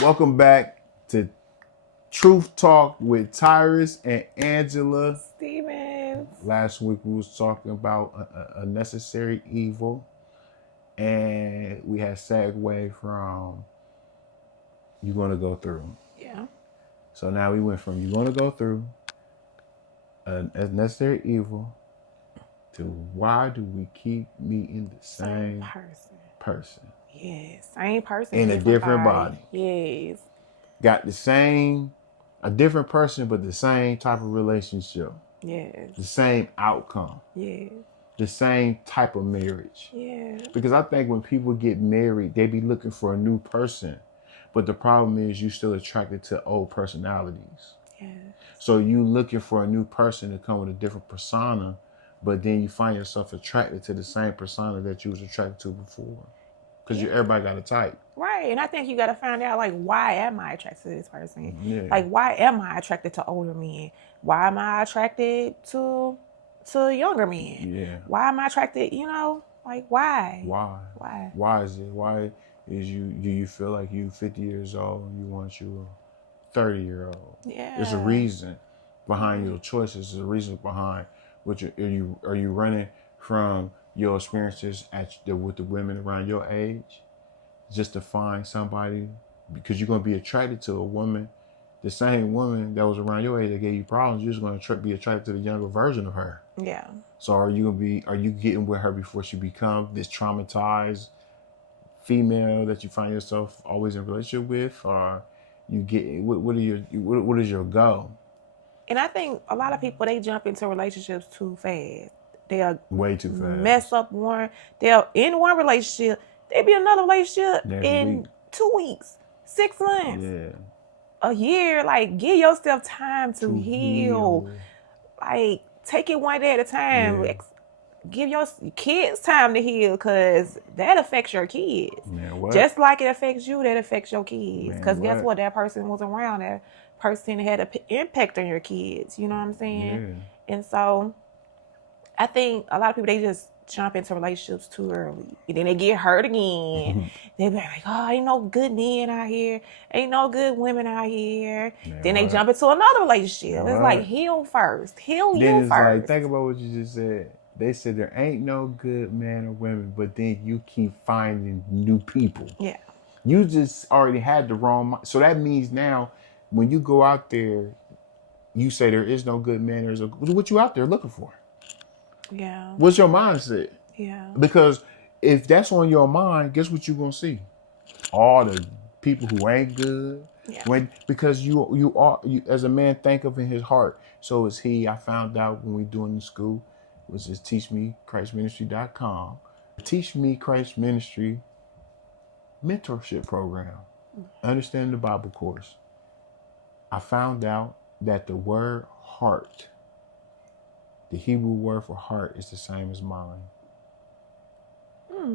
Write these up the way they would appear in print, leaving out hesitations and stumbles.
Welcome back to Truth Talk with Tyrus and Angela. Stevens. Last week we was talking about a necessary evil, and we had segue from you're going to go through. Yeah. So now we went from you're going to go through a necessary evil to why do we keep meeting the same person? Yes, same person in a different body. Yes. Got a different person, but the same type of relationship. Yes. The same outcome. Yes. The same type of marriage. Yeah. Because I think when people get married, they be looking for a new person. But the problem is you still attracted to old personalities. Yes. So you looking for a new person to come with a different persona, but then you find yourself attracted to the same persona that you was attracted to before. Because everybody got a type. Right. And I think you got to find out, like, why am I attracted to this person? Yeah. Like, why am I attracted to older men? Why am I attracted to younger men? Yeah. Why am I attracted, like, why? Why? Why is it? Why is do you feel like you 50 years old and you want you a 30-year-old? Yeah. There's a reason behind your choices. There's a reason behind what are you running from your experiences with the women around your age just to find somebody, because you're going to be attracted to a woman, the same woman that was around your age that gave you problems. You're just going to be attracted to the younger version of her. Yeah. So are you getting with her before she becomes this traumatized female that you find yourself always in a relationship with, or you get what is your goal? And I think a lot of people, they jump into relationships too fast. They'll way too fast. Mess up one. They'll in one relationship. They be another relationship in 2 weeks, 6 months, a year. Like, give yourself time to heal. Like, take it one day at a time. Yeah. Give your kids time to heal, because that affects your kids. Man, just like it affects you, that affects your kids. Because guess what? That person was around. That person had an impact on your kids. You know what I'm saying? Yeah. And so I think a lot of people, they just jump into relationships too early. And then they get hurt again. They be like, oh, ain't no good men out here. Ain't no good women out here. Man, then they jump into another relationship. It's like, heal first. Heal you first. Like, think about what you just said. They said there ain't no good man or women, but then you keep finding new people. Yeah. You just already had the wrong mind. So that means now when you go out there, you say there is no good man. What you out there looking for? Yeah. What's your mindset? Yeah. Because if that's on your mind, guess what you're going to see? All the people who ain't good. Yeah. Because you as a man, think of in his heart. So is he. I found out when we doing the school, which is teachmechristministry.com. Teach Me Christ Ministry mentorship program. Understanding the Bible course. I found out that the word heart, the Hebrew word for heart, is the same as mine.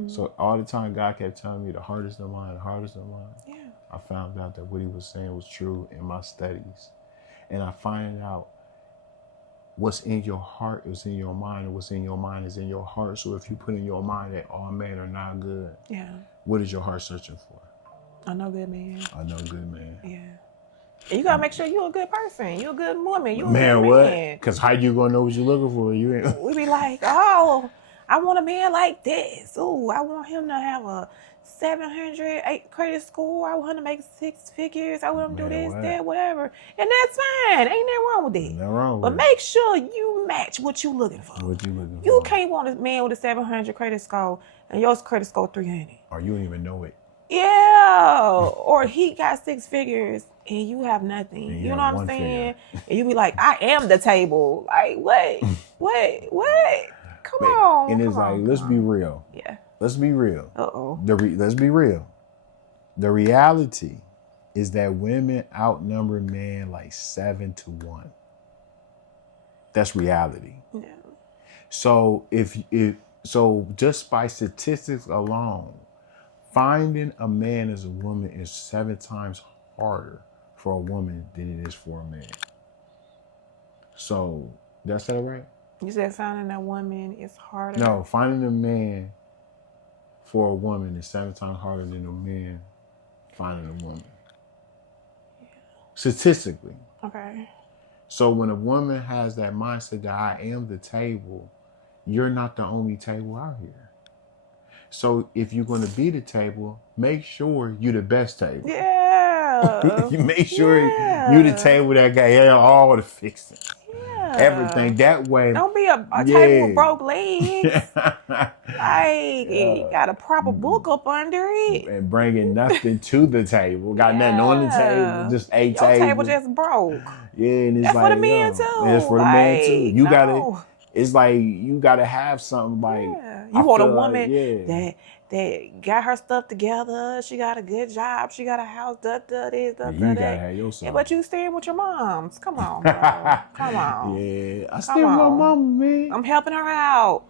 So all the time God kept telling me the heart is the mind, the heart is the mind. Yeah. I found out that what he was saying was true in my studies. And I find out what's in your heart is in your mind, and what's in your mind is in your heart. So if you put in your mind that all men are not good, yeah, what is your heart searching for? I know good man. I know good man. Yeah. And you gotta make sure you're a good person. You're a good woman. You're a man, good what? Man. Because how you gonna know what you're looking for? You ain't. We be like, oh, I want a man like this. Ooh, I want him to have a 700 credit score. I want him to make 6 figures. I want him to do this, that, whatever. And that's fine. Ain't nothing wrong with that. Nothing wrong but with make sure you match what you looking for. What you looking for? You can't want a man with a 700 credit score and your credit score 300. Or you don't even know it. Yeah. Or he got 6 figures and you have nothing. And you know what I'm saying? And you be like, I am the table. Like, what? What? Come on. And it's like, let's be real. Yeah. Let's be real. Uh-oh. Let's be real. The reality is that women outnumber men like 7-1. That's reality. Yeah. So so just by statistics alone, finding a man as a woman is 7 times harder for a woman than it is for a man. So that's that right? You said finding a woman is harder? No, finding a man for a woman is 7 times harder than a man finding a woman. statistically. Okay. So when a woman has that mindset that I am the table, you're not the only table out here. So if you're going to be the table, make sure you're the best table. Yeah. You make sure you're the table that got all the fixing. Yeah. Everything that way. Don't be a table with broke legs. Like, you got a proper book up under it. And bringing nothing to the table. Got nothing on the table. Just a Your table. table just broke. Yeah, and it's that's like, for the men too. It's for the man too. You gotta, it's like, you gotta have something like. You want a woman that got her stuff together. She got a good job. She got a house. You gotta have yourself. Yeah, but you staying with your moms. Come on, bro. Come on. Yeah, I stay with my mama, man. I'm helping her out.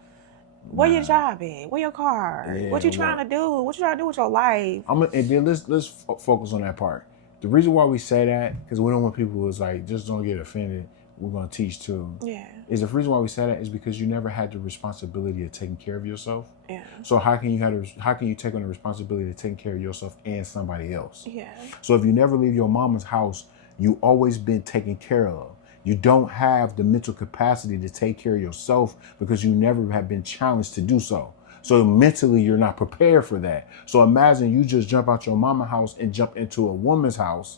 Where your job at? Where your car? Yeah, what you trying to do? What you trying to do with your life? And then let's focus on that part. The reason why we say that, because we don't want people who's like, just don't get offended. We're going to teach too. Yeah. Is the reason why we say that is because you never had the responsibility of taking care of yourself. Yeah. So how can you take on the responsibility of taking care of yourself and somebody else? Yeah. So if you never leave your mama's house, you always been taken care of. You don't have the mental capacity to take care of yourself because you never have been challenged to do so. So mentally, you're not prepared for that. So imagine you just jump out your mama's house and jump into a woman's house,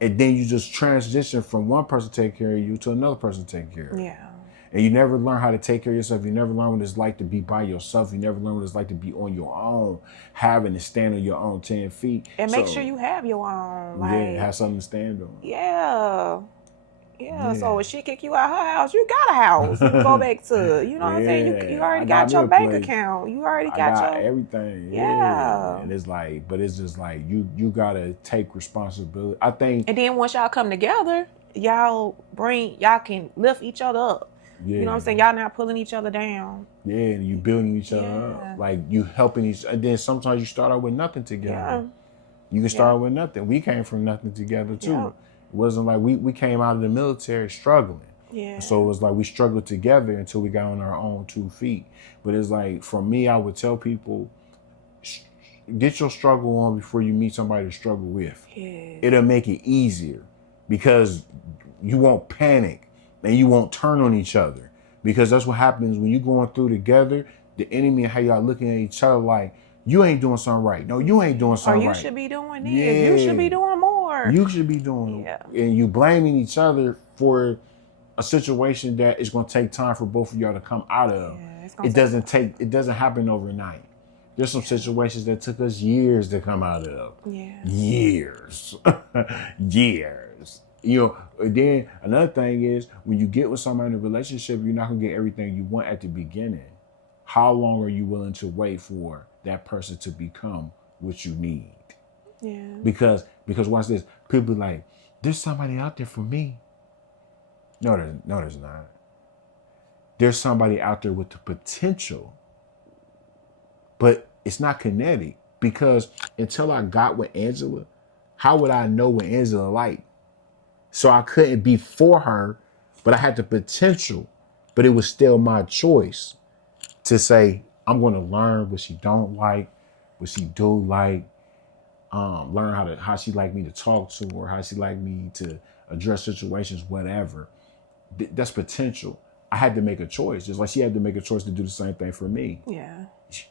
and then you just transition from one person taking care of you to another person taking care of you. Yeah. And you never learn how to take care of yourself. You never learn what it's like to be by yourself. You never learn what it's like to be on your own, having to stand on your own 10 feet. And make sure you have your own. Have something to stand on. Yeah. Yeah, so if she kick you out her house, you got a house. You go back to, you know what I'm saying? You already got your bank account. You already got your everything. Yeah. And it's like, but it's just like you gotta take responsibility. I think. And then once y'all come together, y'all can lift each other up. Yeah. You know what I'm saying? Y'all not pulling each other down. Yeah, and you building each other up. Like you helping each and then sometimes you start out with nothing together. Yeah. You can start with nothing. We came from nothing together too. Yeah. It wasn't like we came out of the military struggling. Yeah. So it was like we struggled together until we got on our own 2 feet. But it's like, for me, I would tell people, get your struggle on before you meet somebody to struggle with. Yeah. It'll make it easier because you won't panic and you won't turn on each other. Because that's what happens when you're going through together, the enemy and how y'all looking at each other like, you ain't doing something right. No, you ain't doing something right. Or you should be doing this. Yeah. You should be doing more. You should be doing and you blaming each other for a situation that is going to take time for both of y'all to come out of. Yeah, it doesn't happen overnight. There's some situations that took us years to come out of. Yeah. Years. Years. You know, then another thing is when you get with somebody in a relationship, you're not going to get everything you want at the beginning. How long are you willing to wait for that person to become what you need? Yeah. Because watch this. People be like, there's somebody out there for me. No, there's not. There's somebody out there with the potential, but it's not kinetic. Because until I got with Angela, how would I know what Angela liked? So I couldn't be for her, but I had the potential, but it was still my choice to say, I'm going to learn what she don't like, what she do like, learn how she like me to talk to her, how she like me to address situations, whatever. That's potential. I had to make a choice, just like she had to make a choice to do the same thing for me. Yeah.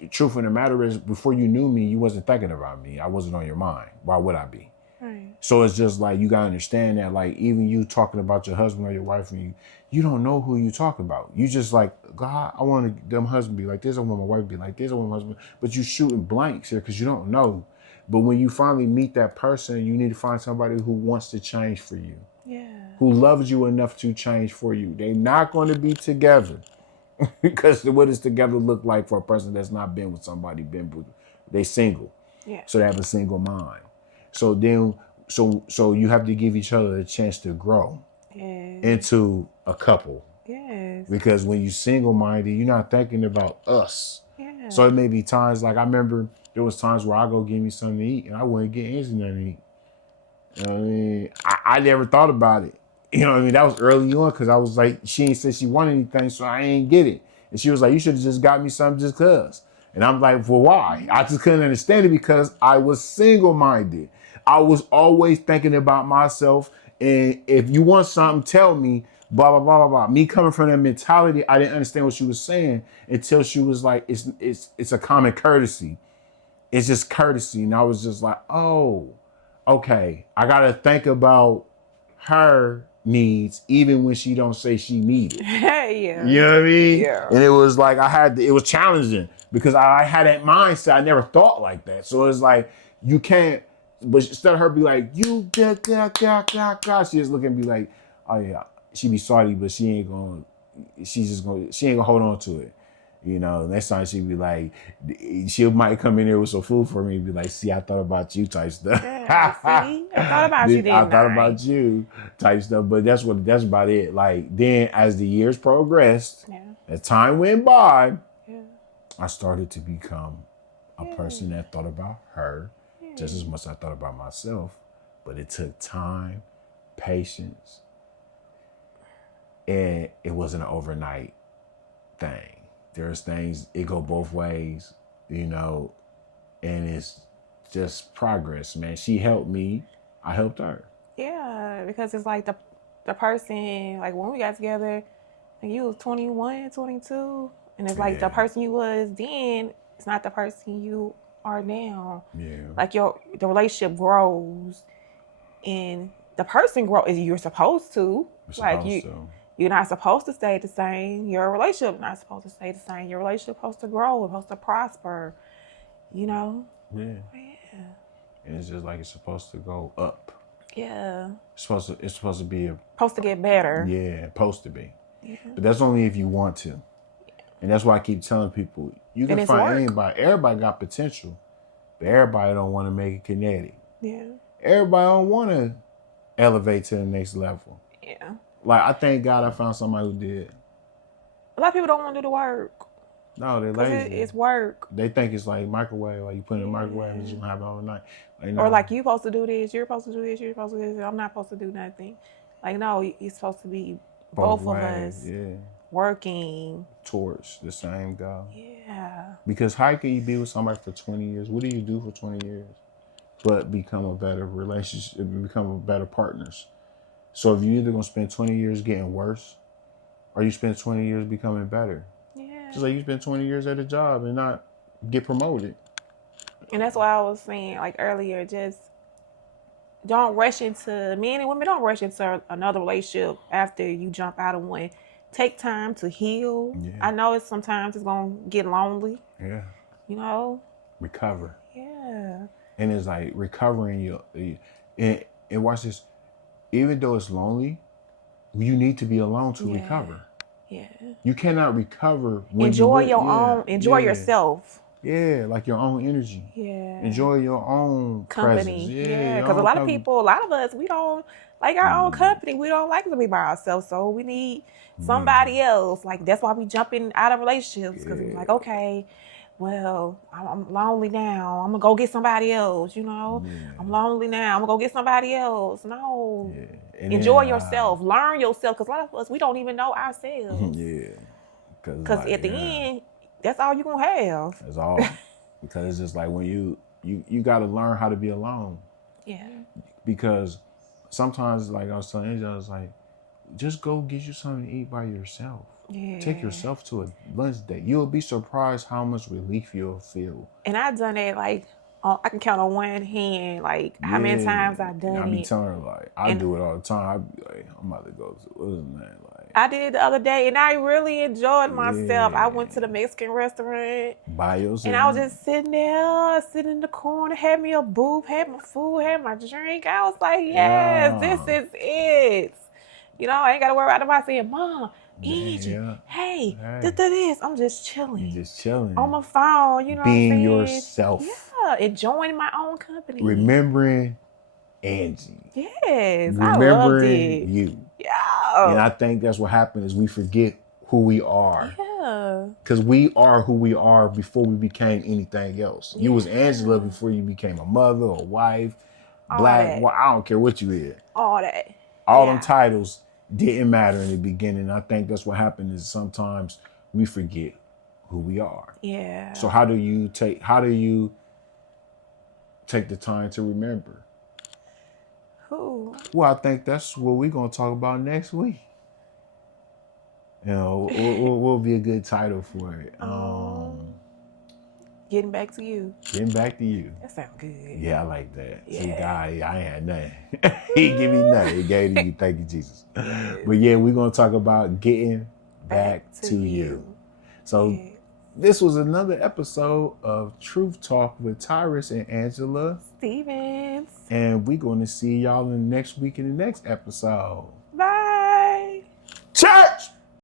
Truth of the matter is, before you knew me, you wasn't thinking about me. I wasn't on your mind. Why would I be? Right. So it's just like, you got to understand that, like, even you talking about your husband or your wife, and you don't know who you talk about. You just like, God, I want them husband to be like this. I want my wife to be like this. I want my husband. But you shooting blanks here because you don't know. But when you finally meet that person, you need to find somebody who wants to change for you. Yeah. Who loves you enough to change for you. They're not going to be together. Because what does together look like for a person that's not been with somebody, they single. Yeah. So they have a single mind. So then, so you have to give each other a chance to grow into a couple. Yes. Because when you're single-minded, you're not thinking about us. Yeah. So it may be times, like I remember there was times where I go get me something to eat and I wouldn't get Angie nothing to eat. You know what I mean? I never thought about it. You know what I mean? That was early on because I was like, she ain't said she wanted anything, so I ain't get it. And she was like, you should have just got me something just because. And I'm like, well, why? I just couldn't understand it because I was single-minded. I was always thinking about myself. And if you want something, tell me. Blah blah blah blah blah. Me coming from that mentality, I didn't understand what she was saying until she was like, "It's a common courtesy. It's just courtesy." And I was just like, "Oh, okay. I gotta think about her needs even when she don't say she need it." Yeah. You know what I mean? Yeah. And it was like it was challenging because I had that mindset. I never thought like that. So it's like you can't. But instead of her be like, "You she just look at me like, "Oh yeah." She be sorry, but she ain't gonna hold on to it. You know, next time she be like, she might come in there with some food for me and be like, "See, I thought about you," type stuff. Yeah, see, I thought about you. I thought about you type stuff. But that's about it. Like then, as the years progressed, as time went by, I started to become a person that thought about her just as much as I thought about myself. But it took time, patience. And it wasn't an overnight thing. There's things, it go both ways, you know, and it's just progress, man. She helped me, I helped her. Yeah, because it's like the person, like when we got together, and you was 21, 22, and it's like the person you was then, it's not the person you are now. Yeah. Like the relationship grows, and the person grows, you're supposed to. You're not supposed to stay the same. Your relationship not supposed to stay the same. Your relationship supposed to grow, supposed to prosper, you know? Yeah. And it's just like it's supposed to go up. Yeah. It's supposed to be supposed to get better. Yeah, supposed to be. Yeah. But that's only if you want to. And that's why I keep telling people, you can find anybody. Everybody got potential, but everybody don't want to make it kinetic. Yeah. Everybody don't want to elevate to the next level. Yeah. Like, I thank God I found somebody who did. A lot of people don't want to do the work. No, they're lazy. It's work. They think it's like microwave, like you put it in the microwave and it's just gonna happen overnight. Like, no. Or like, you're supposed to do this, you're supposed to do this, you're supposed to do this. I'm not supposed to do nothing. Like, no, it's supposed to be both of us working towards the same goal. Yeah. Because how can you be with somebody for 20 years? What do you do for 20 years? But become a better relationship, become better partners. So if you're either gonna spend 20 years getting worse, or you spend 20 years becoming better. Yeah. Just like you spend 20 years at a job and not get promoted. And that's why I was saying, like earlier, just don't rush into, men and women don't rush into another relationship after you jump out of one. Take time to heal. Yeah. I know sometimes it's gonna get lonely. Yeah. You know? Recover. Yeah. And it's like recovering and watch this. Even though it's lonely, you need to be alone to recover. Yeah. You cannot recover when enjoy yourself. Yeah, like your own energy. Yeah. Enjoy your own company. Presence. Yeah. Because a lot of us, we don't like our own company. We don't like to be by ourselves. So we need somebody else. Like, that's why we jumping out of relationships. Because we're like, okay, well, I'm lonely now. I'm going to go get somebody else, you know? Yeah. I'm lonely now. I'm going to go get somebody else. No. Yeah. Enjoy yourself. Learn yourself. Because a lot of us, we don't even know ourselves. Yeah. Because at the end, that's all you're going to have. That's all. Because it's just like when you got to learn how to be alone. Yeah. Because sometimes, like I was telling Angel, I was like, just go get you something to eat by yourself. Yeah. Take yourself to a lunch date. You'll be surprised how much relief you'll feel. And I've done that, like, I can count on one hand, like, how many times I've done it. I be telling her, like, I do it all the time. I be like, I'm about to go to, what is that? Like, I did it the other day, and I really enjoyed myself. Yeah. I went to the Mexican restaurant. By yourself? And I was just sitting there, sitting in the corner, had me a booth, had my food, had my drink. I was like, yes, this is it. You know, I ain't got to worry about nobody saying, Mom, Angie, hey, this. I'm just chilling. You're just chilling. On my phone, you know being what I'm saying? Yourself. Yeah, enjoying my own company. Remembering Angie. Yes, I loved it. You. Yeah. And I think that's what happens is we forget who we are. Yeah. Because we are who we are before we became anything else. You was Angela before you became a mother, a wife, black. Well, I don't care what you is. All that. All them titles didn't matter in the beginning. I think that's what happened is sometimes we forget who we are. Yeah. So how do you take the time to remember? Cool. Well, I think that's what we're gonna talk about next week. You know, what will be a good title for it? Getting back to you. Getting back to you. That sounds good. Yeah, I like that. Yeah. See, God, I ain't had nothing. He give me nothing. He gave to you. Thank you, Jesus. But yeah, we're gonna talk about getting back to you. So this was another episode of Truth Talk with Tyrus and Angela Stevens. And we're gonna see y'all in the next week in the next episode.